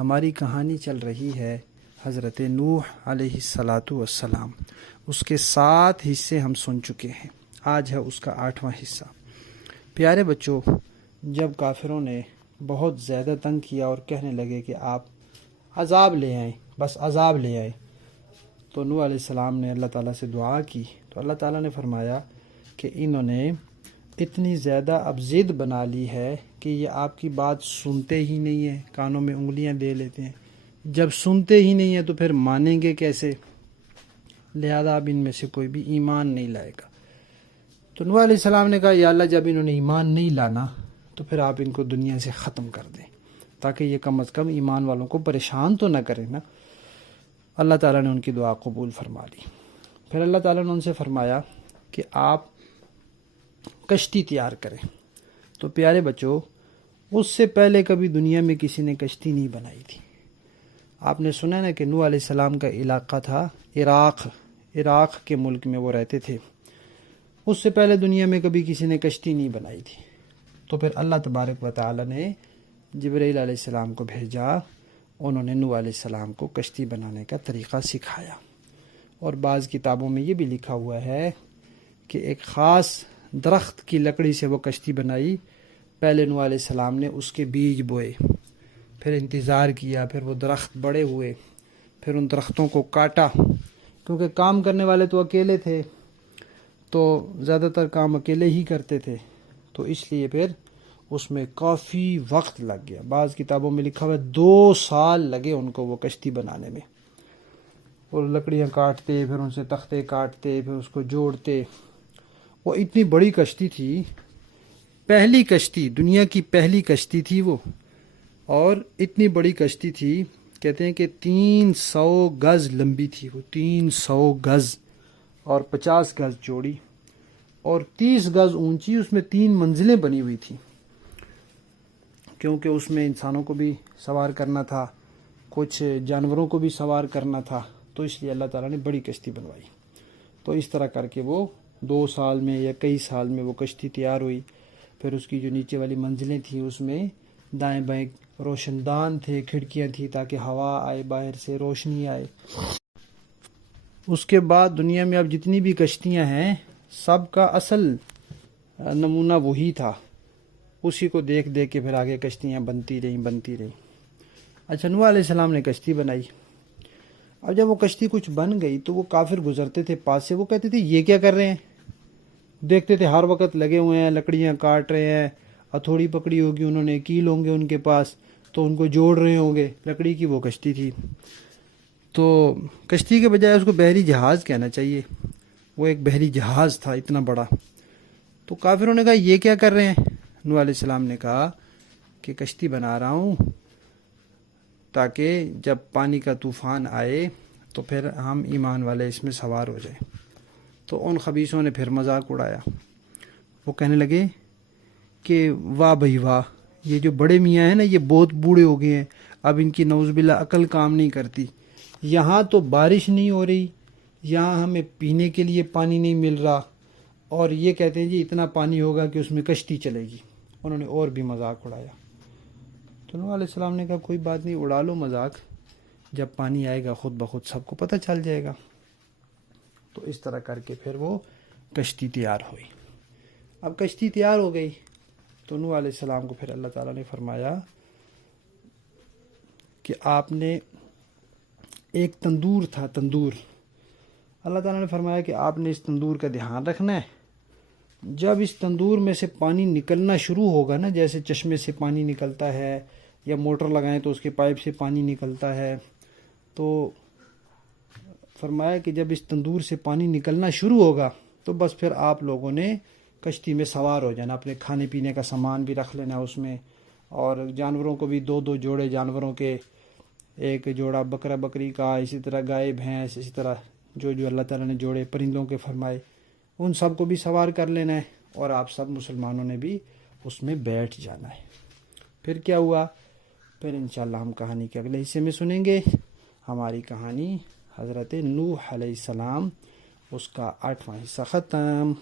ہماری کہانی چل رہی ہے حضرت نوح علیہ الصلاۃ والسلام. اس کے 7 حصے ہم سن چکے ہیں. آج ہے اس کا 8واں حصہ. پیارے بچوں، جب کافروں نے بہت زیادہ تنگ کیا اور کہنے لگے کہ آپ عذاب لے آئیں، بس عذاب لے آئیں، تو نوح علیہ السلام نے اللہ تعالیٰ سے دعا کی. تو اللہ تعالیٰ نے فرمایا کہ انہوں نے اتنی زیادہ اب ضد بنا لی ہے کہ یہ آپ کی بات سنتے ہی نہیں ہیں، کانوں میں انگلیاں دے لیتے ہیں. جب سنتے ہی نہیں ہیں تو پھر مانیں گے کیسے؟ لہذا اب ان میں سے کوئی بھی ایمان نہیں لائے گا. تو نوح علیہ السلام نے کہا یا اللہ، جب انہوں نے ایمان نہیں لانا تو پھر آپ ان کو دنیا سے ختم کر دیں، تاکہ یہ کم از کم ایمان والوں کو پریشان تو نہ کریں نا. اللہ تعالیٰ نے ان کی دعا قبول فرما لی. پھر اللہ تعالیٰ نے ان سے فرمایا کہ آپ کشتی تیار کریں. تو پیارے بچوں، اس سے پہلے کبھی دنیا میں کسی نے کشتی نہیں بنائی تھی. آپ نے سنا نا کہ نوح علیہ السلام کا علاقہ تھا عراق کے ملک میں وہ رہتے تھے. اس سے پہلے دنیا میں کبھی کسی نے کشتی نہیں بنائی تھی. تو پھر اللہ تبارک و تعالی نے جبرائیل علیہ السلام کو بھیجا. انہوں نے نوح علیہ السلام کو کشتی بنانے کا طریقہ سکھایا. اور بعض کتابوں میں یہ بھی لکھا ہوا ہے کہ ایک خاص درخت کی لکڑی سے وہ کشتی بنائی. پہلے نوح علیہ السلام نے اس کے بیج بوئے، پھر انتظار کیا، پھر وہ درخت بڑے ہوئے، پھر ان درختوں کو کاٹا. کیونکہ کام کرنے والے تو اکیلے تھے، تو زیادہ تر کام اکیلے ہی کرتے تھے، تو اس لیے پھر اس میں کافی وقت لگ گیا. بعض کتابوں میں لکھا ہوا ہے 2 سال لگے ان کو وہ کشتی بنانے میں. اور لکڑیاں کاٹتے، پھر ان سے تختے کاٹتے، پھر اس کو جوڑتے. وہ اتنی بڑی کشتی تھی، پہلی کشتی، دنیا کی پہلی کشتی تھی وہ. اور اتنی بڑی کشتی تھی، کہتے ہیں کہ 300 گز لمبی تھی وہ، 300 گز، اور 50 گز چوڑی، اور 30 گز اونچی. اس میں 3 منزلیں بنی ہوئی تھیں، کیونکہ اس میں انسانوں کو بھی سوار کرنا تھا، کچھ جانوروں کو بھی سوار کرنا تھا. تو اس لیے اللہ تعالیٰ نے بڑی کشتی بنوائی. تو اس طرح کر کے وہ 2 سال میں یا کئی سال میں وہ کشتی تیار ہوئی. پھر اس کی جو نیچے والی منزلیں تھیں، اس میں دائیں بائیں روشن دان تھے، کھڑکیاں تھیں تاکہ ہوا آئے، باہر سے روشنی آئے. اس کے بعد دنیا میں اب جتنی بھی کشتیاں ہیں، سب کا اصل نمونہ وہی تھا. اسی کو دیکھ دیکھ کے پھر آگے کشتیاں بنتی رہیں. اچھا، نوح علیہ السلام نے کشتی بنائی. اب جب وہ کشتی کچھ بن گئی تو وہ کافر گزرتے تھے پاس سے، وہ کہتے تھے یہ کیا کر رہے ہیں؟ دیکھتے تھے ہر وقت لگے ہوئے ہیں، لکڑیاں کاٹ رہے ہیں، ہتھوڑی پکڑی ہوگی انہوں نے، کیل ہوں گے ان کے پاس، تو ان کو جوڑ رہے ہوں گے. لکڑی کی وہ کشتی تھی. تو کشتی کے بجائے اس کو بحری جہاز کہنا چاہیے. وہ ایک بحری جہاز تھا اتنا بڑا. تو کافروں نے کہا یہ کیا کر رہے ہیں؟ نوح علیہ السلام نے کہا کہ کشتی بنا رہا ہوں تاکہ جب پانی کا طوفان آئے تو پھر ہم ایمان والے اس میں سوار ہو جائیں. تو ان خبیثوں نے پھر مذاق اڑایا. وہ کہنے لگے کہ واہ بھائی واہ، یہ جو بڑے میاں ہیں نا، یہ بہت بوڑھے ہو گئے ہیں، اب ان کی نعوذ باللہ عقل کام نہیں کرتی. یہاں تو بارش نہیں ہو رہی، یہاں ہمیں پینے کے لیے پانی نہیں مل رہا، اور یہ کہتے ہیں جی اتنا پانی ہوگا کہ اس میں کشتی چلے گی. انہوں نے اور بھی مذاق اڑایا. تو نوح علیہ السلام نے کہا کوئی بات نہیں، اڑا لو مذاق، جب پانی آئے گا خود بخود سب کو پتہ چل جائے گا. تو اس طرح کر کے پھر وہ کشتی تیار ہوئی. اب کشتی تیار ہو گئی تو نوح علیہ السلام کو پھر اللہ تعالیٰ نے فرمایا کہ آپ نے ایک تندور تھا، تندور. اللہ تعالیٰ نے فرمایا کہ آپ نے اس تندور کا دھیان رکھنا ہے. جب اس تندور میں سے پانی نکلنا شروع ہوگا نا، جیسے چشمے سے پانی نکلتا ہے یا موٹر لگائیں تو اس کے پائپ سے پانی نکلتا ہے، تو فرمایا کہ جب اس تندور سے پانی نکلنا شروع ہوگا تو بس پھر آپ لوگوں نے کشتی میں سوار ہو جانا. اپنے کھانے پینے کا سامان بھی رکھ لینا اس میں، اور جانوروں کو بھی 2 جوڑے جانوروں کے، ایک جوڑا بکرا بکری کا، اسی طرح گائے بھینس، اسی طرح جو اللہ تعالیٰ نے جوڑے پرندوں کے فرمائے ان سب کو بھی سوار کر لینا ہے. اور آپ سب مسلمانوں نے بھی اس میں بیٹھ جانا ہے. پھر کیا ہوا؟ پھر انشاءاللہ ہم کہانی کے اگلے حصے میں سنیں گے. ہماری کہانی حضرت نوح علیہ السلام، اس کا 8واں حصہ ختم.